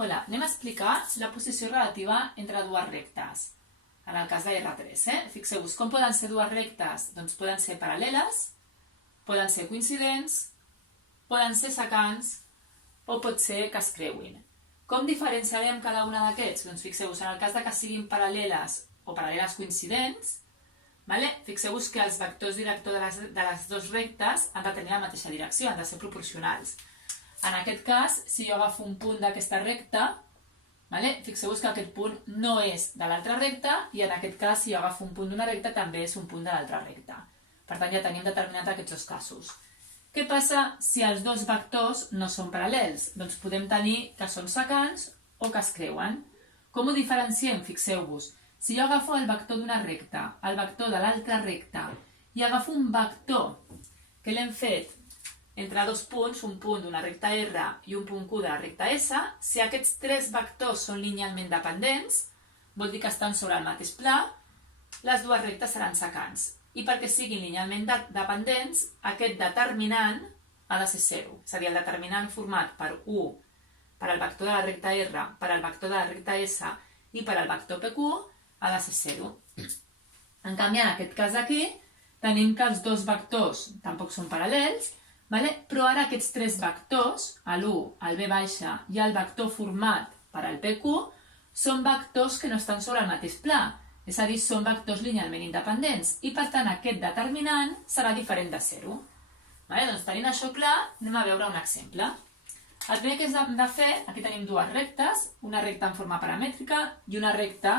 Hola, anem a explicar la posició relativa entre dues rectes, en el cas de R3. Fixeu-vos, com poden ser dues rectes? Doncs poden ser paral·leles, poden ser coincidents, poden ser secants o pot ser que es creuin. Com diferenciarem cada una d'aquests? Doncs fixeu-vos, en el cas de que siguin paral·leles o paral·leles coincidents, fixeu-vos que els vectors directors de les dues rectes han de tenir la mateixa direcció, han de ser proporcionals. En aquest cas, si jo agafo un punt d'aquesta recta, fixeu-vos que aquest punt no és de l'altra recta i en aquest cas, si jo agafo un punt d'una recta, també és un punt de l'altra recta. Per tant, ja tenim determinat aquests dos casos. Què passa si els dos vectors no són paral·lels? Doncs podem tenir que són secants o que es creuen. Com ho diferenciem? Fixeu-vos. Si jo agafo el vector d'una recta, el vector de l'altra recta, i agafo un vector que l'hem fet entre dos punts, un punt d'una recta R i un punt Q de la recta S, si aquests tres vectors són linealment dependents, vol dir que estan sobre el mateix pla, les dues rectes seran secants. I perquè siguin linealment dependents, aquest determinant ha de ser 0. És a dir, el determinant format per 1 per al vector de la recta R, per al vector de la recta S i per al vector PQ ha de ser 0. En canvi, en aquest cas aquí, tenim que els dos vectors tampoc són paral·lels, però ara aquests tres vectors, l'1, el V baixa i el vector format per al PQ, són vectors que no estan sobre el mateix pla, és a dir, són vectors linealment independents i per tant aquest determinant serà diferent de 0. Doncs tenint això clar, anem a veure un exemple. El primer que hem de fer, aquí tenim dues rectes, una recta en forma paramètrica i una recta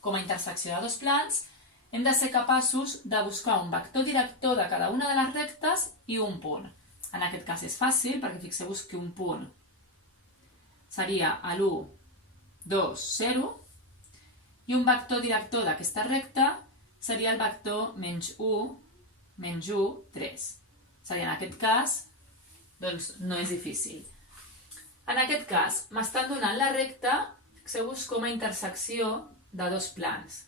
com a intersecció de dos plans. Hem de ser capaços de buscar un vector director de cada una de les rectes i un punt. En aquest cas és fàcil, perquè fixeu-vos que un punt seria l'1, 2, 0, i un vector director d'aquesta recta seria el vector menys 1, menys 1, 3. És a dir, en aquest cas, doncs no és difícil. En aquest cas, m'estan donant la recta, fixeu-vos com a intersecció de dos plans.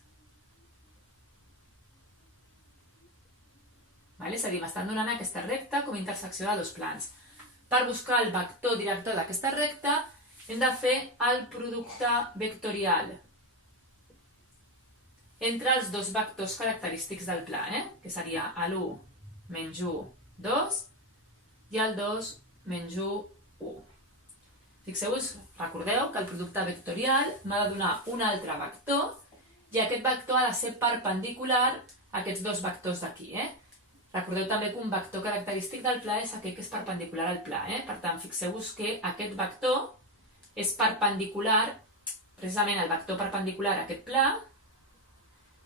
És a dir, m'estan donant aquesta recta com a intersecció de dos plans. Per buscar el vector director d'aquesta recta hem de fer el producte vectorial entre els dos vectors característics del pla, que seria l'1 menys 1, 2 i el 2 menys 1, 1. Fixeu-vos, recordeu que el producte vectorial m'ha de donar un altre vector i aquest vector ha de ser perpendicular a aquests dos vectors d'aquí. Recordeu també que un vector característic del pla és aquell que és perpendicular al pla. Per tant, fixeu-vos que aquest vector és perpendicular, precisament el vector perpendicular a aquest pla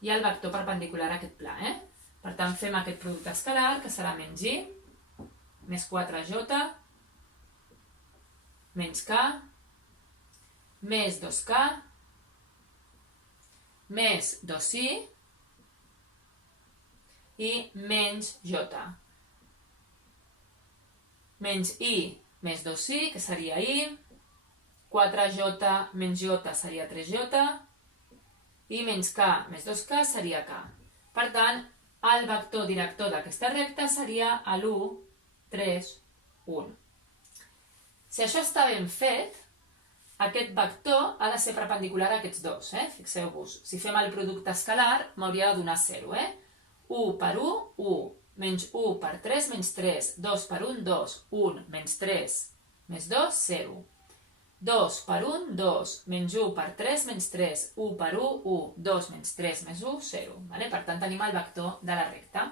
i el vector perpendicular a aquest pla. Per tant, fem aquest producte escalar, que serà menys i, més 4j, menys k, més 2k, més 2i, i menys j. Menys i més 2i, que seria i, 4j menys j seria 3j, i menys k més 2k seria k. Per tant, el vector director d'aquesta recta seria l'1, 3, 1. Si això està ben fet, aquest vector ha de ser perpendicular a aquests dos. Fixeu-vos, si fem el producte escalar, m'hauria de donar 0. 1 per 1, 1, menys 1 per 3, menys 3, 2 per 1, 2, 1, menys 3, més 2, 0. 2 per 1, 2, menys 1 per 3, menys 3, 1 per 1, 1, 2 menys 3, més 1, 0. Per tant, tenim el vector de la recta.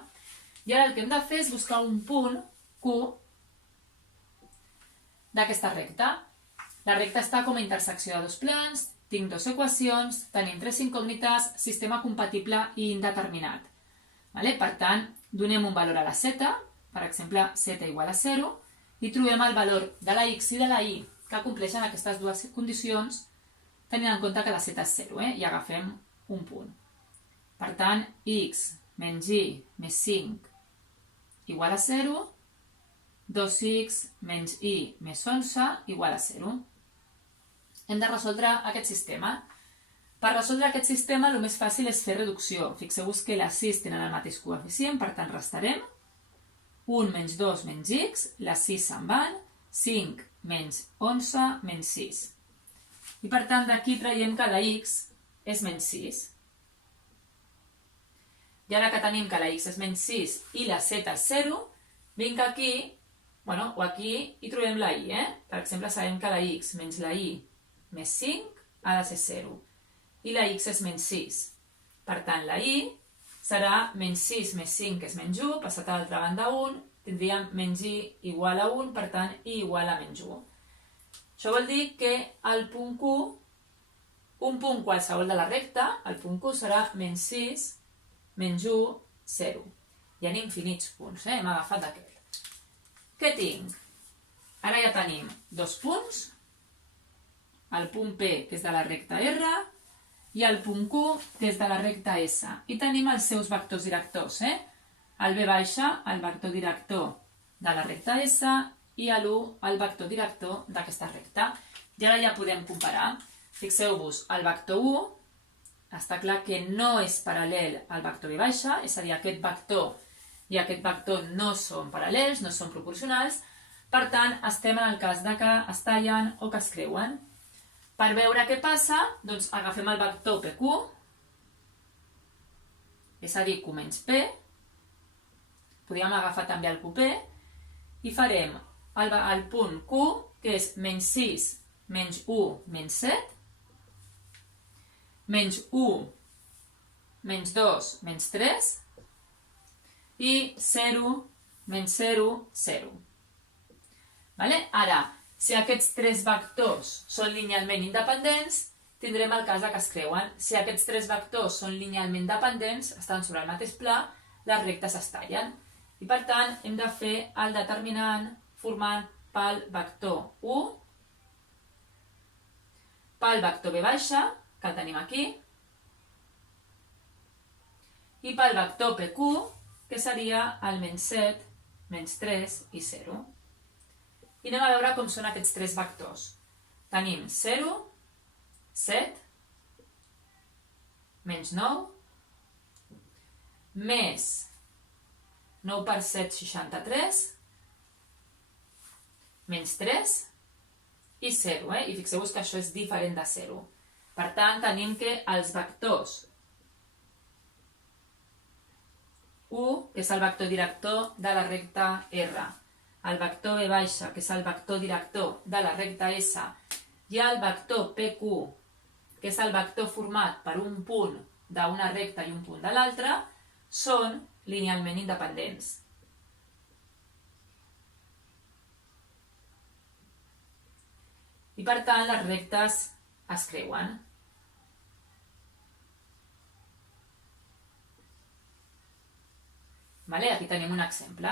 I ara el que hem de fer és buscar un punt Q d'aquesta recta. La recta està com a intersecció de dos plans, tinc dues equacions, tenim tres incògnites, sistema compatible i indeterminat. Per tant, donem un valor a la z, per exemple, z igual a 0, i trobem el valor de la x i de la y que compleixen aquestes dues condicions, tenint en compte que la z és 0, i agafem un punt. Per tant, x menys y més 5 igual a 0, 2x menys y més 11 igual a 0. Hem de resoldre aquest sistema. Per resoldre aquest sistema, el més fàcil és fer reducció. Fixeu-vos que les 6 tenen el mateix coeficient, per tant restarem. 1 menys 2 menys x, les 6 se'n van, 5 menys 11 menys 6. I per tant d'aquí traiem que la x és menys 6. I ara que tenim que la x és menys 6 i la z és 0, vinc aquí, o aquí hi trobem la y, Per exemple, sabem que la x menys la y més 5 ha de ser 0. I la x és menys 6. Per tant, la y serà menys 6 més 5, que és menys 1, passat a l'altra banda 1, tindríem menys y igual a 1, per tant, y igual a menys 1. Això vol dir que el punt Q, un punt qualsevol de la recta, el punt Q serà menys 6, menys 1, 0. Hi ha infinits punts, hem agafat aquest. Què tinc? Ara ja tenim dos punts, el punt P, que és de la recta R, i el punt Q, que és de la recta S. I tenim els seus vectors directors, El V baixa, el vector director de la recta S, i l'1, el vector director d'aquesta recta. I ara ja podem comparar. Fixeu-vos, el vector 1 està clar que no és paral·lel al vector V baixa, és a dir, aquest vector i aquest vector no són paral·lels, no són proporcionals, per tant, estem en el cas de que es tallen o que es creuen. Per veure què passa, doncs agafem el vector PQ, és a dir, Q menys P, podríem agafar també el QP, i farem el punt Q, que és menys 6, menys 1, menys 7, menys 1, menys 2, menys 3, i 0, menys 0, 0. Ara, si aquests tres vectors són linealment independents, tindrem el cas que es creuen. Si aquests tres vectors són linealment dependents, estan sobre el mateix pla, les rectes es tallen. I per tant, hem de fer el determinant formant pel vector 1, pel vector V baixa, que el tenim aquí, i pel vector PQ, que seria el menys 7, menys 3 i 0. I anem a veure com són aquests tres vectors. Tenim 0, 7, menys 9, més 9 per 7, 63, menys 3 i 0. I fixeu-vos que això és diferent de 0. Per tant, tenim que els vectors 1, que és el vector director de la recta R, el vector V baixa, que és el vector director de la recta S, i el vector PQ, que és el vector format per un punt d'una recta i un punt de l'altra, són linealment independents. I per tant, les rectes es creuen. Aquí tenim un exemple.